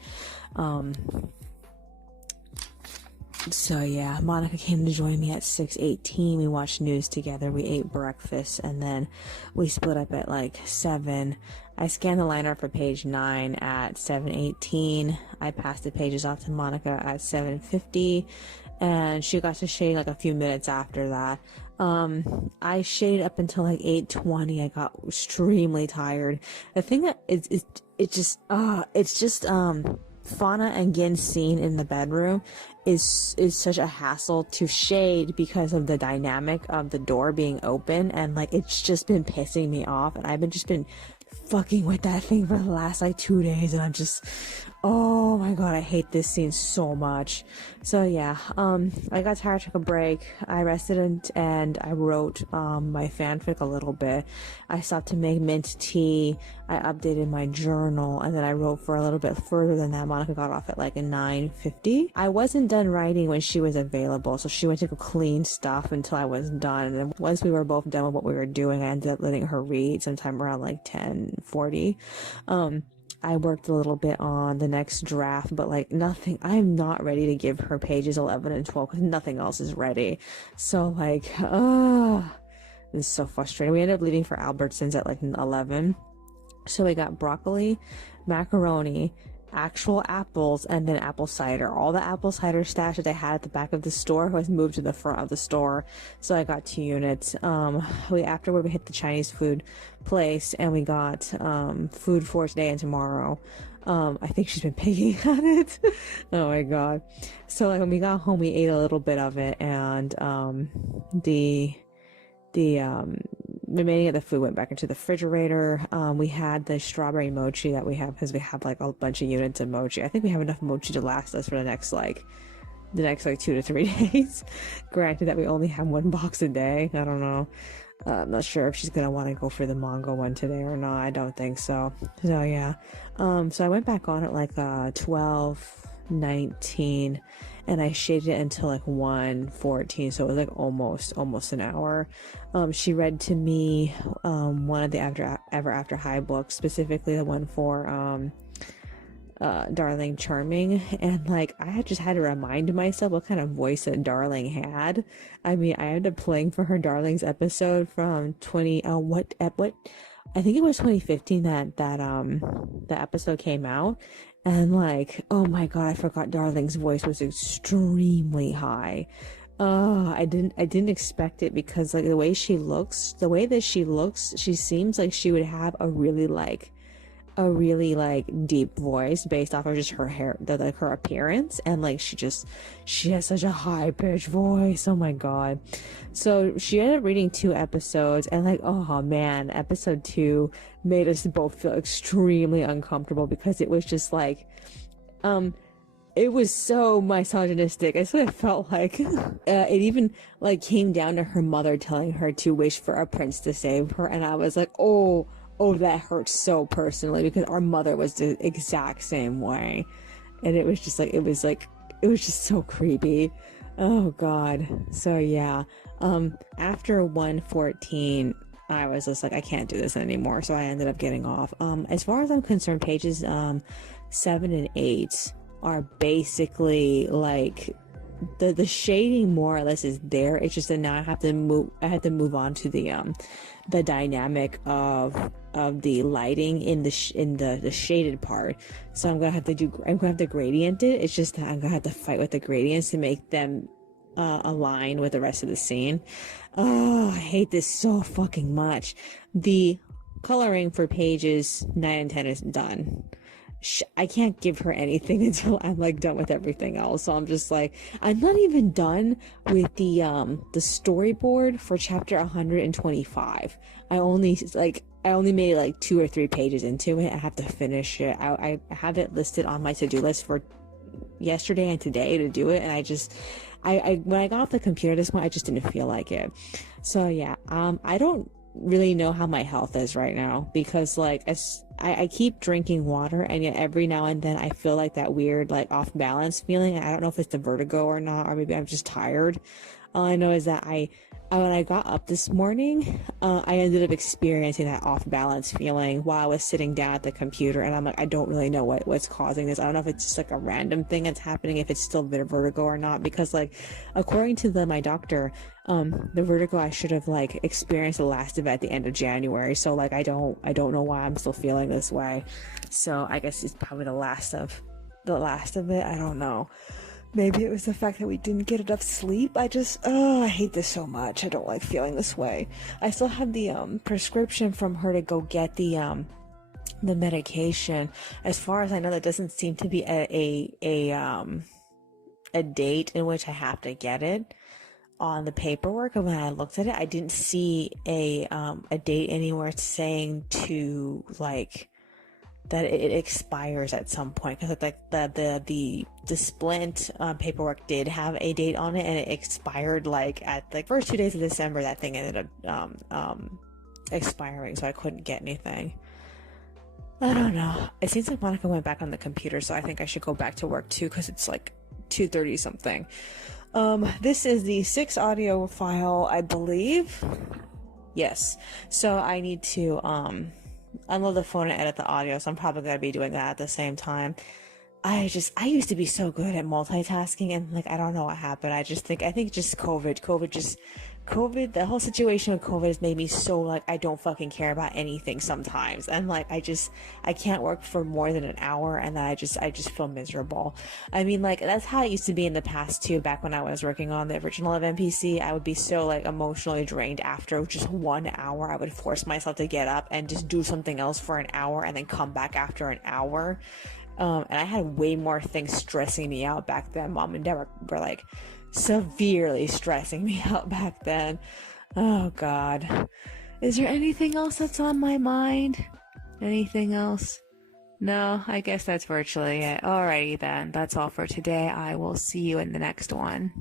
So yeah, Monica came to join me at 6:18. We watched news together. We ate breakfast and then we split up at like 7. I scanned the liner for page 9 at 7:18. I passed the pages off to Monica at 7:50 and she got to shade like a few minutes after that. I shaded up until like 8:20. I got extremely tired. The thing that it's just Fauna and Gin's scene in the bedroom is such a hassle to shade because of the dynamic of the door being open, and like it's just been pissing me off, and I've been fucking with that thing for the last like 2 days, and I'm just, oh my god, I hate this scene so much. So yeah, I got tired, took a break, I rested and I wrote my fanfic a little bit. I stopped to make mint tea, I updated my journal, and then I wrote for a little bit further than that. Monica got off at like a 9:50. I wasn't done writing when she was available, so she went to go clean stuff until I was done, and then once we were both done with what we were doing, I ended up letting her read sometime around like 10:40. I worked a little bit on the next draft, but like nothing, I'm not ready to give her pages 11 and 12 because nothing else is ready. So like, it's so frustrating. We ended up leaving for Albertsons at like 11. So we got broccoli, macaroni, actual apples, and then apple cider. All the apple cider stash that I had at the back of the store was moved to the front of the store, so I got 2 units. Afterward we hit the Chinese food place and we got food for today and tomorrow. I think she's been picking on it. Oh my god. So like when we got home we ate a little bit of it, and the remaining of the food went back into the refrigerator. We had the strawberry mochi that we have because we have like a bunch of units of mochi. I think we have enough mochi to last us for the next 2 to 3 days. Granted that we only have 1 box a day. I don't know. I'm not sure if she's gonna want to go for the mango one today or not. I don't think so. So yeah. So I went back on at like 12:19 and I shaded it until like 1:14, so it was like almost an hour. She read to me one of the Ever After High books, specifically the one for Darling Charming, and like I had just had to remind myself what kind of voice that Darling had. I mean, I ended up playing for her Darling's episode from what I think it was 2015 that the episode came out, and like, oh my god, I forgot Darling's voice was extremely high. I didn't expect it because like the way that she looks, she seems like she would have a really deep voice based off of just her hair, her appearance, and like she has such a high pitched voice. Oh my god. So she ended up reading 2 episodes, and like, oh man, episode 2 made us both feel extremely uncomfortable because it was just like it was so misogynistic. I sort of felt like it even like came down to her mother telling her to wish for a prince to save her, and I was like, oh, that hurts so personally because our mother was the exact same way. And it was just so creepy. Oh god. So yeah, after 1:14 I was just like, I can't do this anymore, so I ended up getting off. As far as I'm concerned, pages 7 and 8 are basically like the shading more or less is there. It's just that now I have to move on to the dynamic of the lighting in the shaded part. So I'm gonna have to gradient it. It's just that I'm gonna have to fight with the gradients to make them align with the rest of the scene. Oh, I hate this so fucking much. The coloring for pages 9 and 10 is done. I can't give her anything until I'm like done with everything else. So I'm just like, I'm not even done with the storyboard for chapter 125. I only made like 2 or 3 pages into it. I have to finish it. I have it listed on my to-do list for yesterday and today to do it, and I when I got off the computer this morning, I just didn't feel like it. So yeah, I don't really know how my health is right now, because like I keep drinking water, and yet every now and then I feel like that weird like off balance feeling. I don't know if it's the vertigo or not, or maybe I'm just tired. All I know is that when I got up this morning, I ended up experiencing that off balance feeling while I was sitting down at the computer, and I'm like, I don't really know what's causing this. I don't know if it's just like a random thing that's happening, if it's still vertigo or not, because like according to my doctor, the vertigo I should have like experienced the last of it at the end of January. So like I don't know why I'm still feeling this way. So I guess it's probably the last of it. I don't know. Maybe it was the fact that we didn't get enough sleep. I hate this so much. I don't like feeling this way. I still have the prescription from her to go get the medication. As far as I know, there doesn't seem to be a date in which I have to get it on the paperwork. And when I looked at it, I didn't see a date anywhere saying to like that it expires at some point, because like the splint paperwork did have a date on it, and it expired like at the first 2 days of December. That thing ended up expiring, so I couldn't get anything. I don't know. It seems like Monica went back on the computer, so I think I should go back to work too, because it's like 2:30 something. This is the 6 audio file, I believe. Yes. So I need to unload the phone and edit the audio, so I'm probably gonna be doing that at the same time. I used to be so good at multitasking, and like I don't know what happened. I think just COVID, the whole situation with COVID has made me so like I don't fucking care about anything sometimes, and like I can't work for more than an hour, and then I just feel miserable. I mean, like that's how it used to be in the past too. Back when I was working on the original of NPC, I would be so like emotionally drained after just 1 hour. I would force myself to get up and just do something else for an hour, and then come back after an hour. And I had way more things stressing me out back then. Mom and Dad were like severely stressing me out back then. Oh God. Is there anything else that's on my mind? Anything else? No, I guess that's virtually it. Alrighty then. That's all for today. I will see you in the next one.